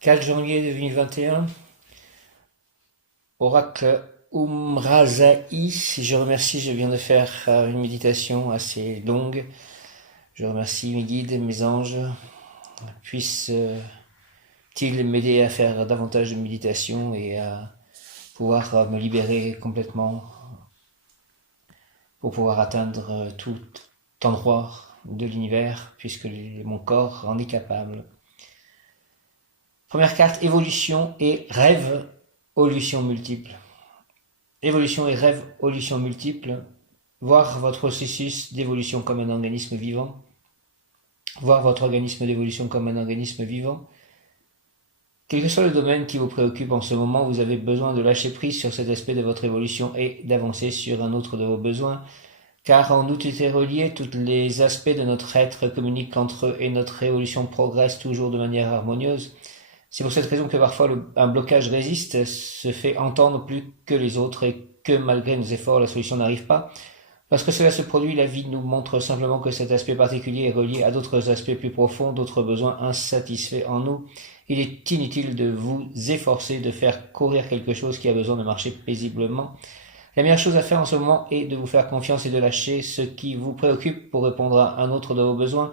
4 janvier 2021, Oracle Umrazaï. Je remercie, je viens de faire une méditation assez longue. Je remercie mes guides, mes anges. Puissent-ils m'aider à faire davantage de méditation et à pouvoir me libérer complètement pour pouvoir atteindre tout endroit de l'univers, puisque mon corps en est capable. Première carte, évolution et rêve, évolution multiple. Évolution et rêve, évolution multiple. Voir votre processus d'évolution comme un organisme vivant. Voir votre organisme d'évolution comme un organisme vivant. Quel que soit le domaine qui vous préoccupe en ce moment, vous avez besoin de lâcher prise sur cet aspect de votre évolution et d'avancer sur un autre de vos besoins. Car en nous tout est relié, tous les aspects de notre être communiquent entre eux et notre évolution progresse toujours de manière harmonieuse. C'est pour cette raison que parfois un blocage résiste, se fait entendre plus que les autres et que malgré nos efforts, la solution n'arrive pas. Lorsque cela se produit, la vie nous montre simplement que cet aspect particulier est relié à d'autres aspects plus profonds, d'autres besoins insatisfaits en nous. Il est inutile de vous efforcer de faire courir quelque chose qui a besoin de marcher paisiblement. La meilleure chose à faire en ce moment est de vous faire confiance et de lâcher ce qui vous préoccupe pour répondre à un autre de vos besoins.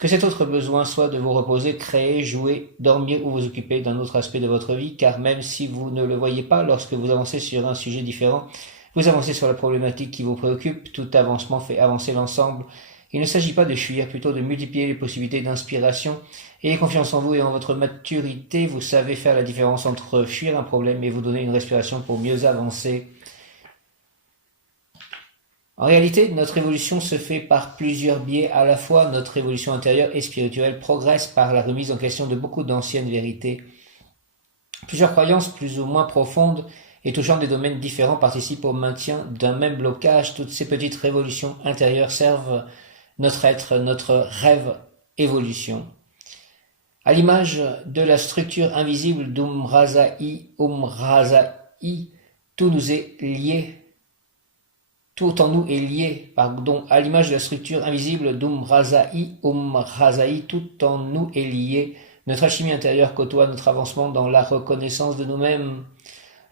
Que cet autre besoin soit de vous reposer, créer, jouer, dormir ou vous occuper d'un autre aspect de votre vie, car même si vous ne le voyez pas, lorsque vous avancez sur un sujet différent, vous avancez sur la problématique qui vous préoccupe, tout avancement fait avancer l'ensemble. Il ne s'agit pas de fuir, plutôt de multiplier les possibilités d'inspiration. Ayez confiance en vous et en votre maturité, vous savez faire la différence entre fuir un problème et vous donner une respiration pour mieux avancer. En réalité, notre évolution se fait par plusieurs biais. À la fois, notre évolution intérieure et spirituelle progresse par la remise en question de beaucoup d'anciennes vérités. Plusieurs croyances plus ou moins profondes et touchant des domaines différents participent au maintien d'un même blocage. Toutes ces petites révolutions intérieures servent notre être, notre rêve évolution. À l'image de la structure invisible d'Umrazaï, tout nous est lié. Tout en nous est lié, à l'image de la structure invisible d'Umrazaï, tout en nous est lié. Notre alchimie intérieure côtoie notre avancement dans la reconnaissance de nous-mêmes.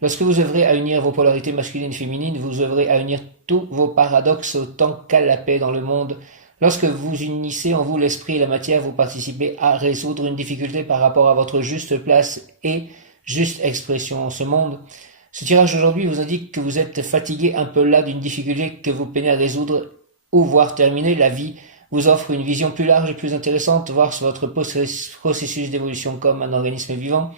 Lorsque vous œuvrez à unir vos polarités masculines et féminines, vous œuvrez à unir tous vos paradoxes autant qu'à la paix dans le monde. Lorsque vous unissez en vous l'esprit et la matière, vous participez à résoudre une difficulté par rapport à votre juste place et juste expression en ce monde. Ce tirage aujourd'hui vous indique que vous êtes fatigué un peu là d'une difficulté que vous peinez à résoudre ou voir terminer. La vie vous offre une vision plus large et plus intéressante, voir votre processus d'évolution comme un organisme vivant.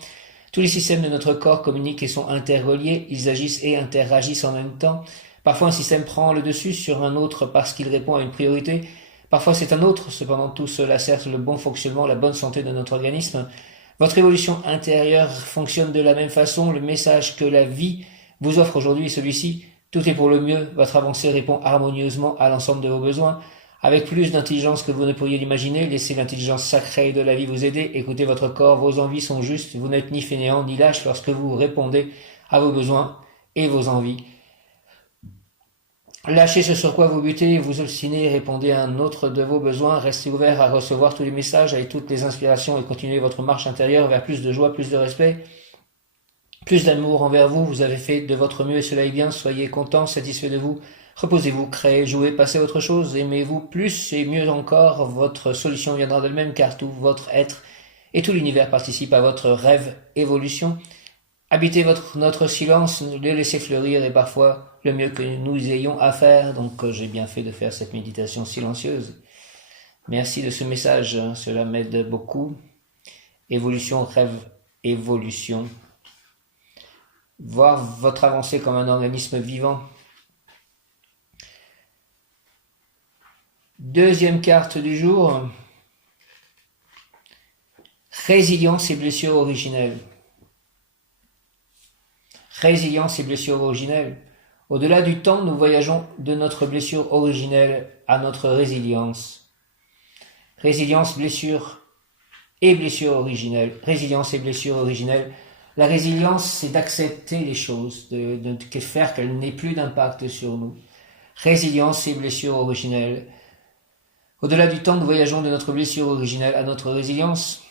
Tous les systèmes de notre corps communiquent et sont interreliés, ils agissent et interagissent en même temps. Parfois un système prend le dessus sur un autre parce qu'il répond à une priorité. Parfois c'est un autre, cependant tout cela sert le bon fonctionnement, la bonne santé de notre organisme. Votre évolution intérieure fonctionne de la même façon. Le message que la vie vous offre aujourd'hui est celui-ci. Tout est pour le mieux. Votre avancée répond harmonieusement à l'ensemble de vos besoins. Avec plus d'intelligence que vous ne pourriez l'imaginer, laissez l'intelligence sacrée de la vie vous aider. Écoutez votre corps, vos envies sont justes. Vous n'êtes ni fainéant ni lâche lorsque vous répondez à vos besoins et vos envies. Lâchez ce sur quoi vous butez, vous obstinez, répondez à un autre de vos besoins, restez ouvert à recevoir tous les messages et toutes les inspirations et continuez votre marche intérieure vers plus de joie, plus de respect, plus d'amour envers vous. Vous avez fait de votre mieux et cela est bien, soyez content, satisfait de vous. Reposez-vous, créez, jouez, passez à autre chose, aimez-vous plus et mieux encore, votre solution viendra d'elle-même car tout votre être et tout l'univers participent à votre rêve évolution. Habitez notre silence, le laissez fleurir est parfois le mieux que nous ayons à faire. Donc j'ai bien fait de faire cette méditation silencieuse. Merci de ce message, cela m'aide beaucoup. Évolution, rêve, évolution. Voir votre avancée comme un organisme vivant. Deuxième carte du jour. Résilience et blessures originelles. Résilience et blessure originelle. Au-delà du temps, nous voyageons de notre blessure originelle à notre résilience. Résilience, blessure et blessure originelle. Résilience et blessure originelle. La résilience, c'est d'accepter les choses, de faire qu'elles n'aient plus d'impact sur nous. Résilience et blessure originelle. Au-delà du temps, nous voyageons de notre blessure originelle à notre résilience.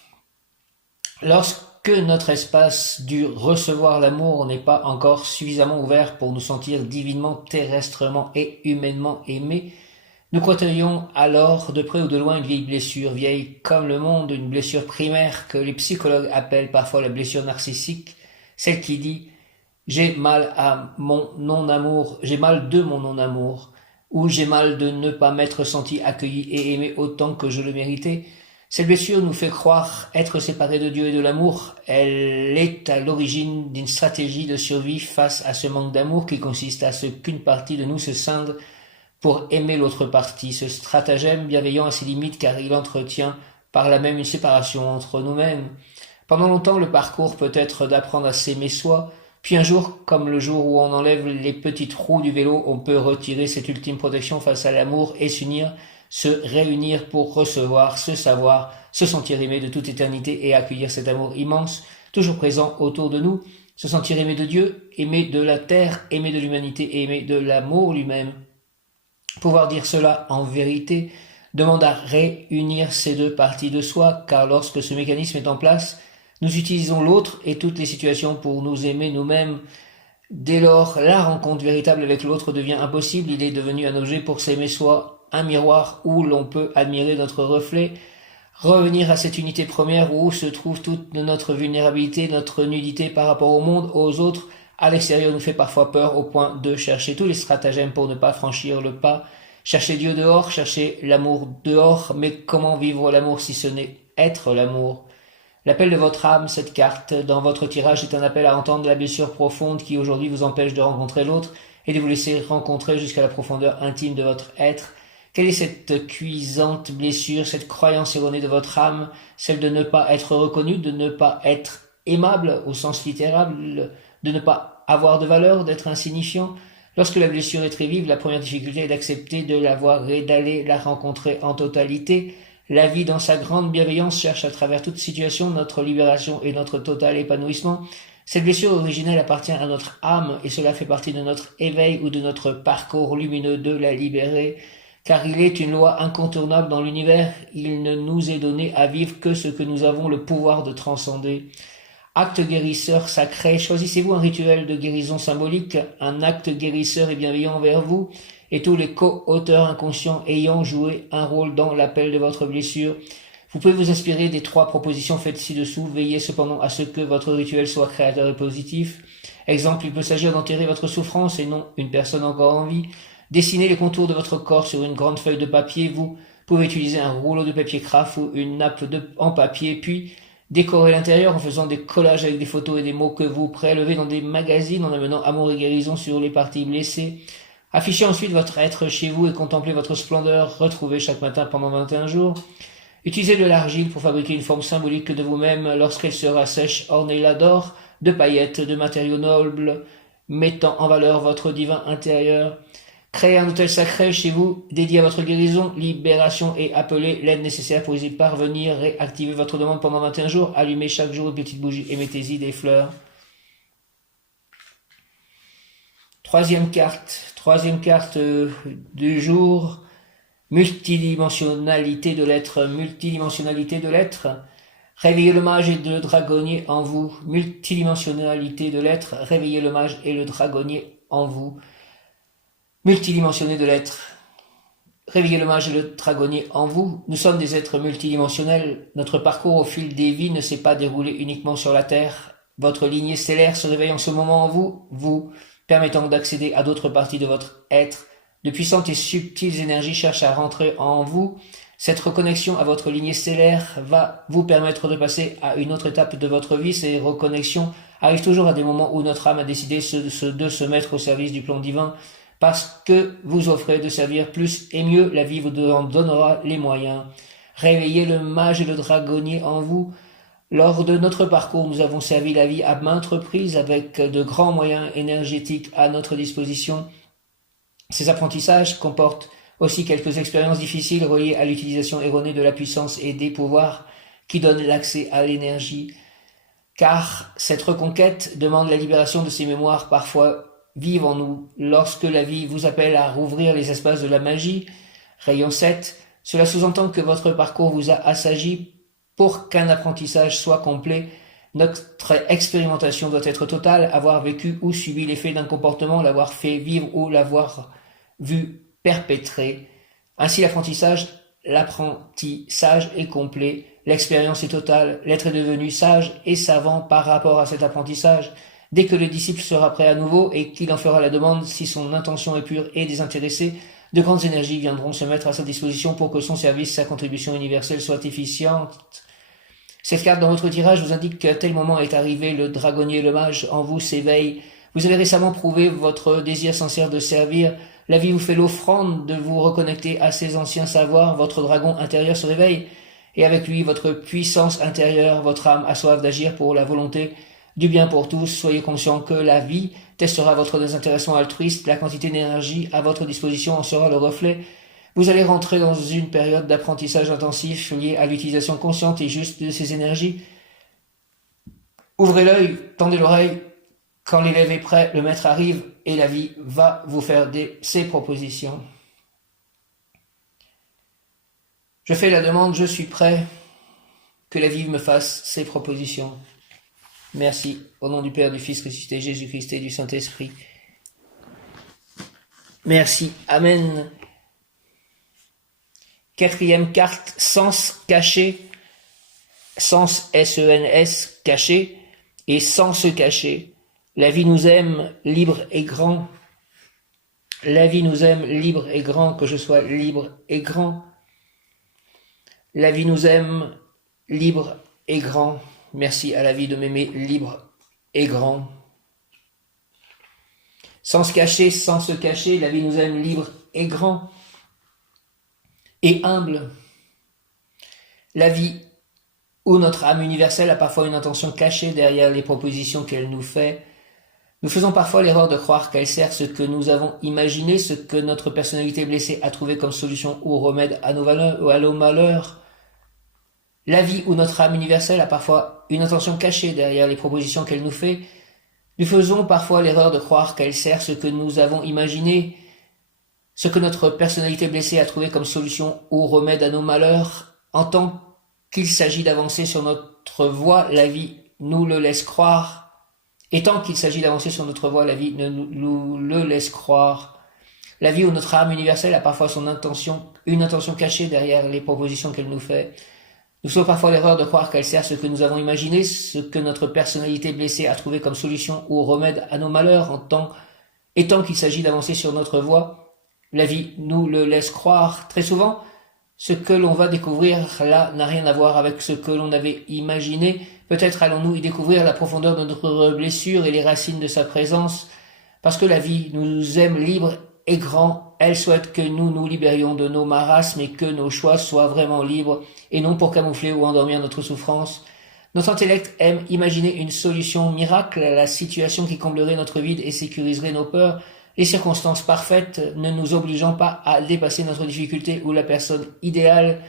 Lorsque que notre espace du recevoir l'amour n'est pas encore suffisamment ouvert pour nous sentir divinement, terrestrement et humainement aimés, nous croyons alors de près ou de loin une vieille blessure, vieille comme le monde, une blessure primaire que les psychologues appellent parfois la blessure narcissique, celle qui dit « j'ai mal à mon non-amour, j'ai mal de mon non-amour » ou « j'ai mal de ne pas m'être senti accueilli et aimé autant que je le méritais ». Cette blessure nous fait croire être séparés de Dieu et de l'amour. Elle est à l'origine d'une stratégie de survie face à ce manque d'amour qui consiste à ce qu'une partie de nous se scinde pour aimer l'autre partie. Ce stratagème bienveillant a ses limites car il entretient par là même une séparation entre nous-mêmes. Pendant longtemps, le parcours peut être d'apprendre à s'aimer soi, puis un jour, comme le jour où on enlève les petites roues du vélo, on peut retirer cette ultime protection face à l'amour et s'unir, se réunir pour recevoir, se savoir, se sentir aimé de toute éternité et accueillir cet amour immense, toujours présent autour de nous, se sentir aimé de Dieu, aimé de la terre, aimé de l'humanité et aimé de l'amour lui-même. Pouvoir dire cela en vérité demande à réunir ces deux parties de soi, car lorsque ce mécanisme est en place, nous utilisons l'autre et toutes les situations pour nous aimer nous-mêmes. Dès lors, la rencontre véritable avec l'autre devient impossible, il est devenu un objet pour s'aimer soi, un miroir où l'on peut admirer notre reflet, revenir à cette unité première où se trouve toute notre vulnérabilité, notre nudité par rapport au monde, aux autres, à l'extérieur nous fait parfois peur au point de chercher tous les stratagèmes pour ne pas franchir le pas, chercher Dieu dehors, chercher l'amour dehors, mais comment vivre l'amour si ce n'est être l'amour? L'appel de votre âme, cette carte dans votre tirage est un appel à entendre la blessure profonde qui aujourd'hui vous empêche de rencontrer l'autre et de vous laisser rencontrer jusqu'à la profondeur intime de votre être. Quelle est cette cuisante blessure, cette croyance erronée de votre âme, celle de ne pas être reconnu, de ne pas être aimable au sens littéral, de ne pas avoir de valeur, d'être insignifiant? Lorsque la blessure est très vive, la première difficulté est d'accepter de la voir et d'aller la rencontrer en totalité. La vie, dans sa grande bienveillance, cherche à travers toute situation notre libération et notre total épanouissement. Cette blessure originelle appartient à notre âme et cela fait partie de notre éveil ou de notre parcours lumineux de la libérer. Car il est une loi incontournable dans l'univers, il ne nous est donné à vivre que ce que nous avons le pouvoir de transcender. Acte guérisseur sacré, choisissez-vous un rituel de guérison symbolique, un acte guérisseur et bienveillant envers vous, et tous les co-auteurs inconscients ayant joué un rôle dans l'appel de votre blessure. Vous pouvez vous inspirer des 3 propositions faites ci-dessous, veillez cependant à ce que votre rituel soit créateur et positif. Exemple, il peut s'agir d'enterrer votre souffrance et non une personne encore en vie. Dessinez les contours de votre corps sur une grande feuille de papier. Vous pouvez utiliser un rouleau de papier craft ou une nappe en papier, puis décorer l'intérieur en faisant des collages avec des photos et des mots que vous prélevez dans des magazines en amenant amour et guérison sur les parties blessées. Affichez ensuite votre être chez vous et contemplez votre splendeur retrouvée chaque matin pendant 21 jours. Utilisez de l'argile pour fabriquer une forme symbolique de vous-même lorsqu'elle sera sèche, ornez-la d'or, de paillettes, de matériaux nobles, mettant en valeur votre divin intérieur. Créez un hôtel sacré chez vous, dédié à votre guérison, libération et appelez l'aide nécessaire pour y parvenir. Réactivez votre demande pendant 21 jours, allumez chaque jour une petite bougie et mettez-y des fleurs. Troisième carte du jour, multidimensionnalité de l'être, réveillez le mage et le dragonnier en vous, multidimensionnalité de l'être, réveillez le mage et le dragonnier en vous. Multidimensionné de l'être. Réveillez le mage et le dragonnier en vous. Nous sommes des êtres multidimensionnels. Notre parcours au fil des vies ne s'est pas déroulé uniquement sur la Terre. Votre lignée stellaire se réveille en ce moment en vous, vous permettant d'accéder à d'autres parties de votre être. De puissantes et subtiles énergies cherchent à rentrer en vous. Cette reconnexion à votre lignée stellaire va vous permettre de passer à une autre étape de votre vie. Ces reconnexions arrivent toujours à des moments où notre âme a décidé de se mettre au service du plan divin. Parce que vous offrez de servir plus et mieux, la vie vous en donnera les moyens. Réveillez le mage et le dragonnier en vous. Lors de notre parcours, nous avons servi la vie à maintes reprises avec de grands moyens énergétiques à notre disposition. Ces apprentissages comportent aussi quelques expériences difficiles reliées à l'utilisation erronée de la puissance et des pouvoirs qui donnent l'accès à l'énergie. Car cette reconquête demande la libération de ces mémoires parfois vive en nous. Lorsque la vie vous appelle à rouvrir les espaces de la magie, rayon 7, cela sous-entend que votre parcours vous a assagi pour qu'un apprentissage soit complet. Notre expérimentation doit être totale, avoir vécu ou subi l'effet d'un comportement, l'avoir fait vivre ou l'avoir vu perpétrer. Ainsi l'apprentissage est complet, l'expérience est totale, l'être est devenu sage et savant par rapport à cet apprentissage. Dès que le disciple sera prêt à nouveau et qu'il en fera la demande, si son intention est pure et désintéressée, de grandes énergies viendront se mettre à sa disposition pour que son service, sa contribution universelle soit efficiente. Cette carte dans votre tirage vous indique qu'à tel moment est arrivé le dragonnier, le mage en vous s'éveille. Vous avez récemment prouvé votre désir sincère de servir. La vie vous fait l'offrande de vous reconnecter à ses anciens savoirs. Votre dragon intérieur se réveille et avec lui votre puissance intérieure. Votre âme a soif d'agir pour la volonté du bien pour tous. Soyez conscient que la vie testera votre désintéressement altruiste. La quantité d'énergie à votre disposition en sera le reflet. Vous allez rentrer dans une période d'apprentissage intensif liée à l'utilisation consciente et juste de ces énergies. Ouvrez l'œil, tendez l'oreille. Quand l'élève est prêt, le maître arrive et la vie va vous faire ses propositions. Je fais la demande, je suis prêt, que la vie me fasse ses propositions. Merci, au nom du Père, du Fils ressuscité, Jésus-Christ et du Saint-Esprit. Merci, Amen. Quatrième carte, sens caché, sens S-E-N-S, caché, et sans se cacher. La vie nous aime, libre et grand. La vie nous aime, libre et grand, que je sois libre et grand. La vie nous aime, libre et grand. Merci à la vie de m'aimer libre et grand. Sans se cacher, sans se cacher, la vie nous aime libre et grand et humble. La vie où notre âme universelle a parfois une intention cachée derrière les propositions qu'elle nous fait. Nous faisons parfois l'erreur de croire qu'elle sert ce que nous avons imaginé, ce que notre personnalité blessée a trouvé comme solution ou remède à nos valeurs ou à nos malheurs. La vie où notre âme universelle a parfois une intention cachée derrière les propositions qu'elle nous fait. Nous faisons parfois l'erreur de croire qu'elle sert ce que nous avons imaginé, ce que notre personnalité blessée a trouvé comme solution ou remède à nos malheurs. En tant qu'il s'agit d'avancer sur notre voie, la vie nous le laisse croire. Et tant qu'il s'agit d'avancer sur notre voie, la vie nous le laisse croire. La vie où notre âme universelle a parfois une intention cachée derrière les propositions qu'elle nous fait. Nous faisons parfois l'erreur de croire qu'elle sert ce que nous avons imaginé, ce que notre personnalité blessée a trouvé comme solution ou remède à nos malheurs. Et tant qu'il s'agit d'avancer sur notre voie, la vie nous le laisse croire. Très souvent, ce que l'on va découvrir là n'a rien à voir avec ce que l'on avait imaginé. Peut-être allons-nous y découvrir la profondeur de notre blessure et les racines de sa présence. Parce que la vie nous aime libre et grand, elle souhaite que nous nous libérions de nos marasmes et que nos choix soient vraiment libres et non pour camoufler ou endormir notre souffrance. Notre intellect aime imaginer une solution miracle à la situation qui comblerait notre vide et sécuriserait nos peurs. Les circonstances parfaites ne nous obligeant pas à dépasser notre difficulté ou la personne idéale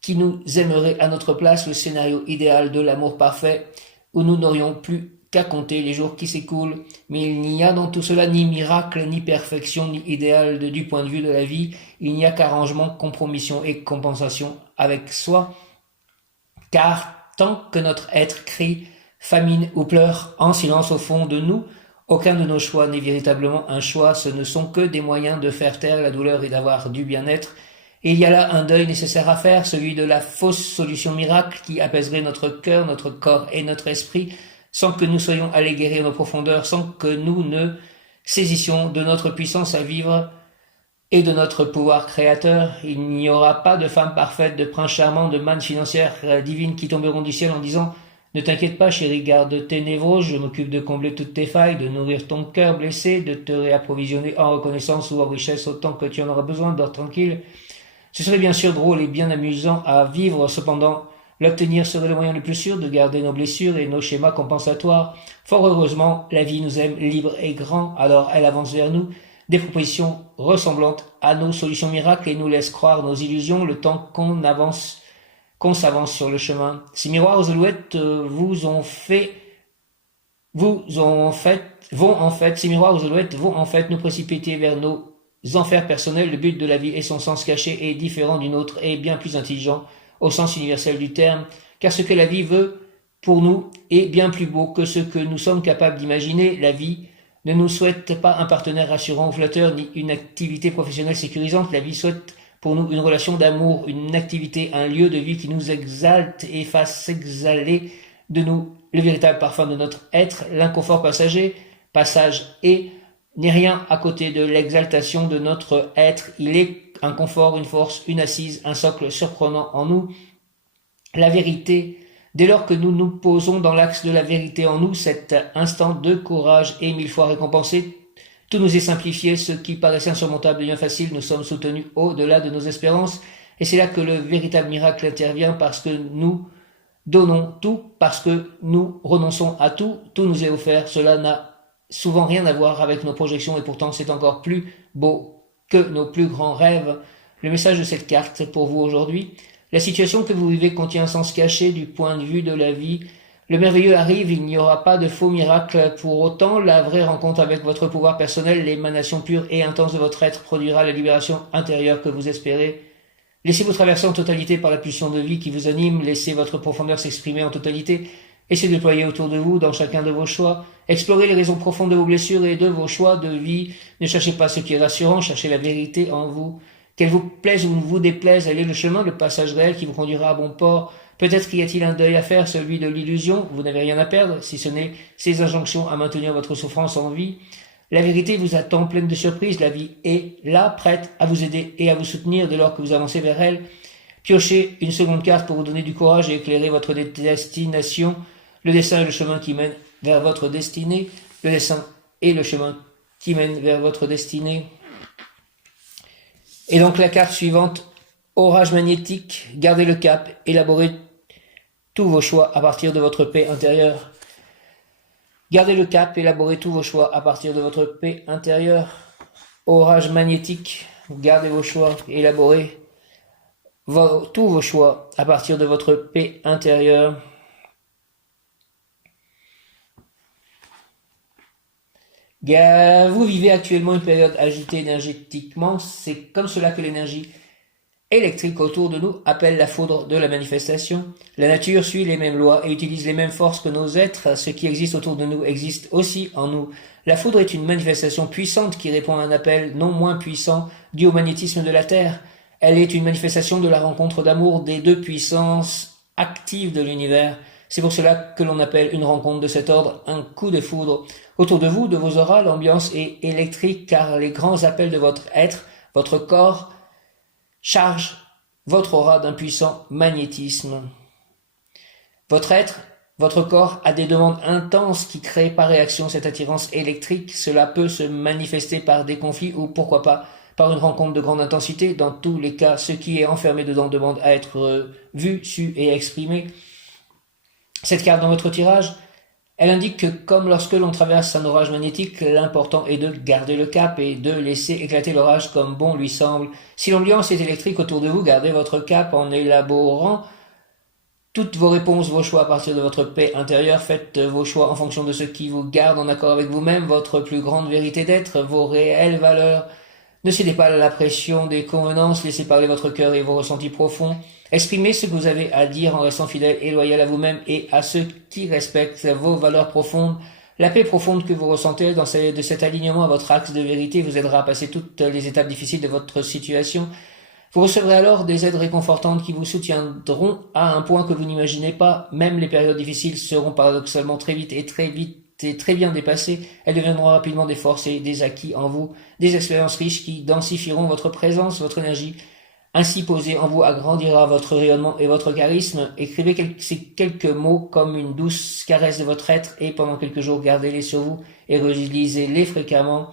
qui nous aimerait à notre place, le scénario idéal de l'amour parfait où nous n'aurions plus qu'à compter les jours qui s'écoulent. Mais il n'y a dans tout cela ni miracle, ni perfection, ni idéal du point de vue de la vie. Il n'y a qu'arrangement, compromission et compensation avec soi. Car tant que notre être crie, famine ou pleure en silence au fond de nous, aucun de nos choix n'est véritablement un choix, ce ne sont que des moyens de faire taire la douleur et d'avoir du bien-être. Et il y a là un deuil nécessaire à faire, celui de la fausse solution miracle qui apaiserait notre cœur, notre corps et notre esprit, sans que nous soyons allés guérir nos profondeurs, sans que nous ne saisissions de notre puissance à vivre et de notre pouvoir créateur. Il n'y aura pas de femme parfaite, de prince charmant, de manne financière divine qui tomberont du ciel en disant « Ne t'inquiète pas, chérie, garde tes névroses, je m'occupe de combler toutes tes failles, de nourrir ton cœur blessé, de te réapprovisionner en reconnaissance ou en richesse autant que tu en auras besoin, dors tranquille. » Ce serait bien sûr drôle et bien amusant à vivre, cependant, l'obtenir serait le moyen le plus sûr de garder nos blessures et nos schémas compensatoires. Fort heureusement, la vie nous aime libre et grand, alors elle avance vers nous des propositions ressemblantes à nos solutions miracles et nous laisse croire nos illusions le temps qu'on s'avance sur le chemin. Ces miroirs aux alouettes ces miroirs aux alouettes vont en fait nous précipiter vers nos enfers personnels. Le but de la vie et son sens caché est différent du nôtre et bien plus intelligent au sens universel du terme, car ce que la vie veut pour nous est bien plus beau que ce que nous sommes capables d'imaginer. La vie ne nous souhaite pas un partenaire rassurant ou flatteur, ni une activité professionnelle sécurisante. La vie souhaite pour nous une relation d'amour, une activité, un lieu de vie qui nous exalte et fasse exhaler de nous le véritable parfum de notre être. L'inconfort passage et n'est rien à côté de l'exaltation de notre être. Il est un confort, une force, une assise, un socle surprenant en nous. La vérité, dès lors que nous nous posons dans l'axe de la vérité en nous, cet instant de courage est 1000 fois récompensé. Tout nous est simplifié, ce qui paraissait insurmontable devient facile, nous sommes soutenus au-delà de nos espérances, et c'est là que le véritable miracle intervient, parce que nous donnons tout, parce que nous renonçons à tout, tout nous est offert. Cela n'a souvent rien à voir avec nos projections, et pourtant c'est encore plus beau que nos plus grands rêves. Le message de cette carte pour vous aujourd'hui: la situation que vous vivez contient un sens caché du point de vue de la vie. Le merveilleux arrive, il n'y aura pas de faux miracles. Pour autant, la vraie rencontre avec votre pouvoir personnel, l'émanation pure et intense de votre être, produira la libération intérieure que vous espérez. Laissez-vous traverser en totalité par la pulsion de vie qui vous anime, laissez votre profondeur s'exprimer en totalité et se déployer autour de vous dans chacun de vos choix. Explorez les raisons profondes de vos blessures et de vos choix de vie. Ne cherchez pas ce qui est rassurant, cherchez la vérité en vous. Qu'elle vous plaise ou vous déplaise, elle est le chemin, le passage réel qui vous conduira à bon port. Peut-être y a-t-il un deuil à faire, celui de l'illusion. Vous n'avez rien à perdre, si ce n'est ces injonctions à maintenir votre souffrance en vie. La vérité vous attend pleine de surprises. La vie est là, prête à vous aider et à vous soutenir dès lors que vous avancez vers elle. Piochez une seconde carte pour vous donner du courage et éclairer votre destination. Le dessin est le chemin qui mène vers votre destinée. Le dessin est le chemin qui mène vers votre destinée. Et donc la carte suivante: orage magnétique. Gardez le cap, élaborez tous vos choix à partir de votre paix intérieure. Gardez le cap, élaborez tous vos choix à partir de votre paix intérieure. Orage magnétique. Gardez vos choix, élaborez tous vos choix à partir de votre paix intérieure. Vous vivez actuellement une période agitée énergétiquement. C'est comme cela que l'énergie électrique autour de nous appelle la foudre de la manifestation. La nature suit les mêmes lois et utilise les mêmes forces que nos êtres. Ce qui existe autour de nous existe aussi en nous. La foudre est une manifestation puissante qui répond à un appel non moins puissant dû au magnétisme de la Terre. Elle est une manifestation de la rencontre d'amour des deux puissances actives de l'univers. C'est pour cela que l'on appelle une rencontre de cet ordre un coup de foudre. Autour de vous, de vos auras, l'ambiance est électrique, car les grands appels de votre être, votre corps, charge votre aura d'un puissant magnétisme. Votre être, votre corps a des demandes intenses qui créent par réaction cette attirance électrique. Cela peut se manifester par des conflits ou, pourquoi pas, par une rencontre de grande intensité. Dans tous les cas, ce qui est enfermé dedans demande à être vu, su et exprimé. Cette carte dans votre tirage, elle indique que comme lorsque l'on traverse un orage magnétique, l'important est de garder le cap et de laisser éclater l'orage comme bon lui semble. Si l'ambiance est électrique autour de vous, gardez votre cap en élaborant toutes vos réponses, vos choix à partir de votre paix intérieure. Faites vos choix en fonction de ce qui vous garde en accord avec vous-même, votre plus grande vérité d'être, vos réelles valeurs. Ne cédez pas à la pression des convenances, laissez parler votre cœur et vos ressentis profonds. Exprimez ce que vous avez à dire en restant fidèle et loyal à vous-même et à ceux qui respectent vos valeurs profondes. La paix profonde que vous ressentez de cet alignement à votre axe de vérité vous aidera à passer toutes les étapes difficiles de votre situation. Vous recevrez alors des aides réconfortantes qui vous soutiendront à un point que vous n'imaginez pas. Même les périodes difficiles seront paradoxalement très vite et très bien dépassées. Elles deviendront rapidement des forces et des acquis en vous, des expériences riches qui densifieront votre présence, votre énergie. Ainsi posée en vous agrandira votre rayonnement et votre charisme. Écrivez ces quelques mots comme une douce caresse de votre être et pendant quelques jours gardez-les sur vous et relisez-les fréquemment.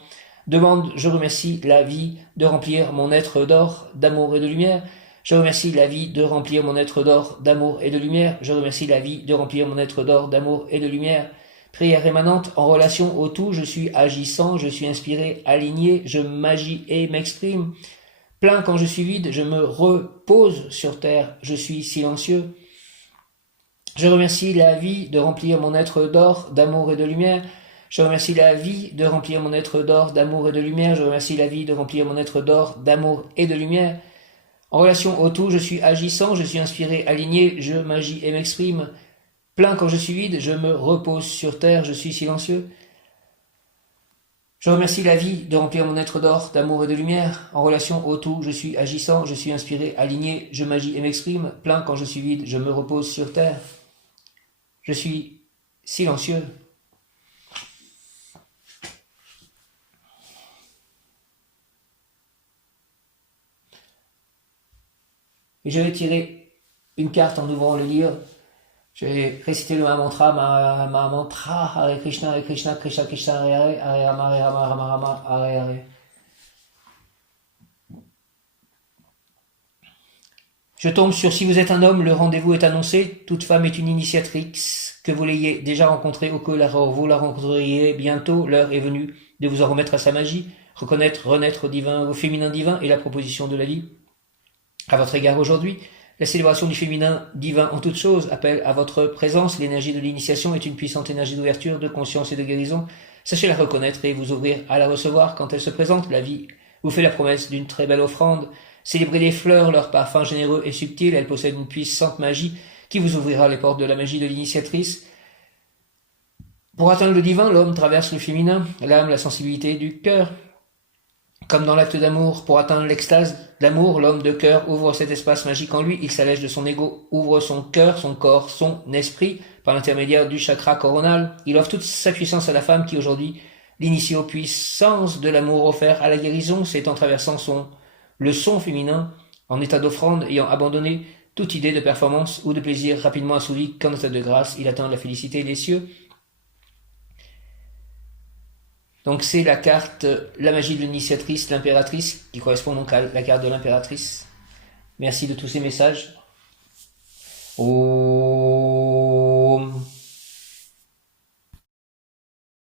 Demande: je remercie la vie de remplir mon être d'or, d'amour et de lumière. Je remercie la vie de remplir mon être d'or, d'amour et de lumière. Je remercie la vie de remplir mon être d'or, d'amour et de lumière. Prière émanante en relation au tout. Je suis agissant, je suis inspiré, aligné, je m'agis et m'exprime. Plein quand je suis vide, je me repose sur terre, je suis silencieux. Je remercie la vie de remplir mon être d'or, d'amour et de lumière. Je remercie la vie de remplir mon être d'or, d'amour et de lumière. Je remercie la vie de remplir mon être d'or, d'amour et de lumière. En relation au tout, je suis agissant, je suis inspiré, aligné, je m'agis et m'exprime. Plein quand je suis vide, je me repose sur terre, je suis silencieux. Je remercie la vie de remplir mon être d'or, d'amour et de lumière. En relation au tout, je suis agissant, je suis inspiré, aligné, je m'agis et m'exprime. Plein quand je suis vide, je me repose sur terre. Je suis silencieux. Et je vais tirer une carte en ouvrant le livre. Je vais réciter le mantra, Hare Krishna, Krishna Krishna, Hare Hare, Hare Rama, Hare Rama, Rama Rama, Hare Hare. Je tombe sur si vous êtes un homme, le rendez-vous est annoncé. Toute femme est une initiatrice, que vous l'ayez déjà rencontrée ou que vous la rencontreriez bientôt. L'heure est venue de vous en remettre à sa magie, reconnaître, renaître au divin, au féminin divin et la proposition de la vie. À votre égard aujourd'hui, la célébration du féminin divin en toutes choses appelle à votre présence. L'énergie de l'initiation est une puissante énergie d'ouverture, de conscience et de guérison. Sachez la reconnaître et vous ouvrir à la recevoir quand elle se présente. La vie vous fait la promesse d'une très belle offrande. Célébrez les fleurs, leur parfum généreux et subtil. Elles possèdent une puissante magie qui vous ouvrira les portes de la magie de l'initiatrice. Pour atteindre le divin, l'homme traverse le féminin, l'âme, la sensibilité du cœur. Comme dans l'acte d'amour, pour atteindre l'extase d'amour, l'homme de cœur ouvre cet espace magique en lui, il s'allège de son ego, ouvre son cœur, son corps, son esprit, par l'intermédiaire du chakra coronal. Il offre toute sa puissance à la femme qui aujourd'hui l'initie aux puissances de l'amour offert à la guérison. C'est en traversant le son féminin, en état d'offrande, ayant abandonné toute idée de performance ou de plaisir rapidement assouvi qu'en état de grâce, il atteint la félicité des cieux. Donc c'est la carte, la magie de l'initiatrice, l'impératrice, qui correspond donc à la carte de l'impératrice. Merci de tous ces messages. Oh.